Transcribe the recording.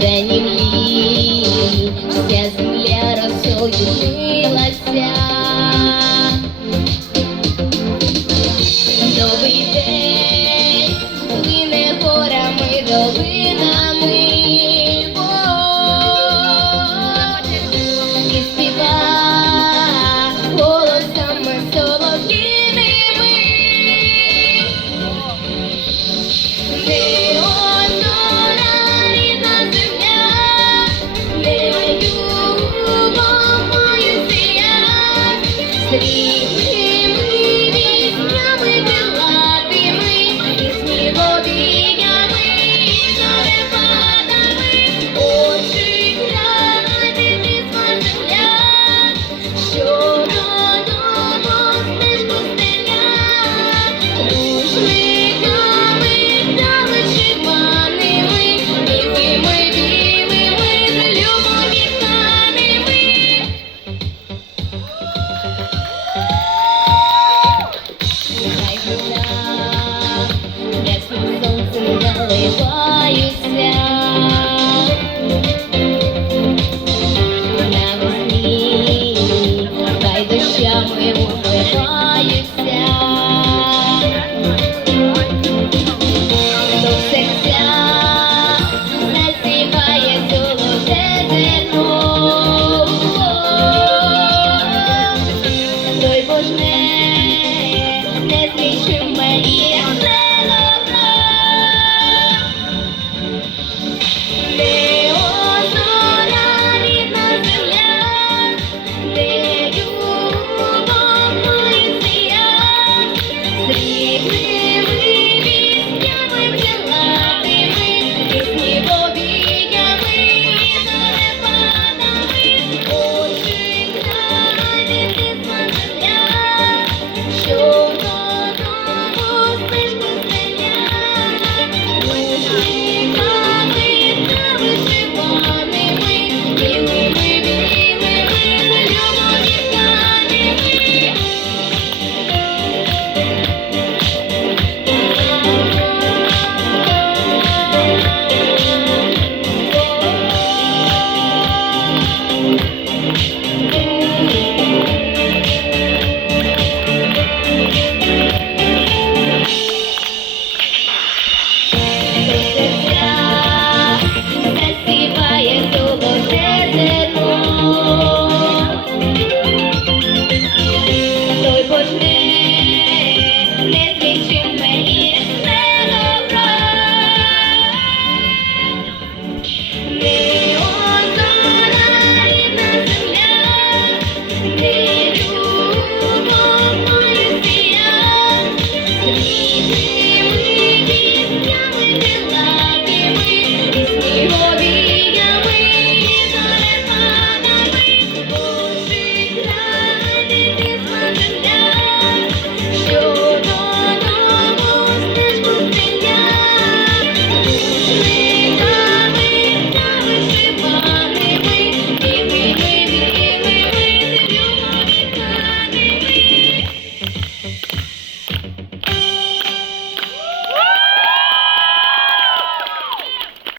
де ні млію, вся земля росою билася. Новий день, мине горами долина. ховаюся, на вогні, та й дощами.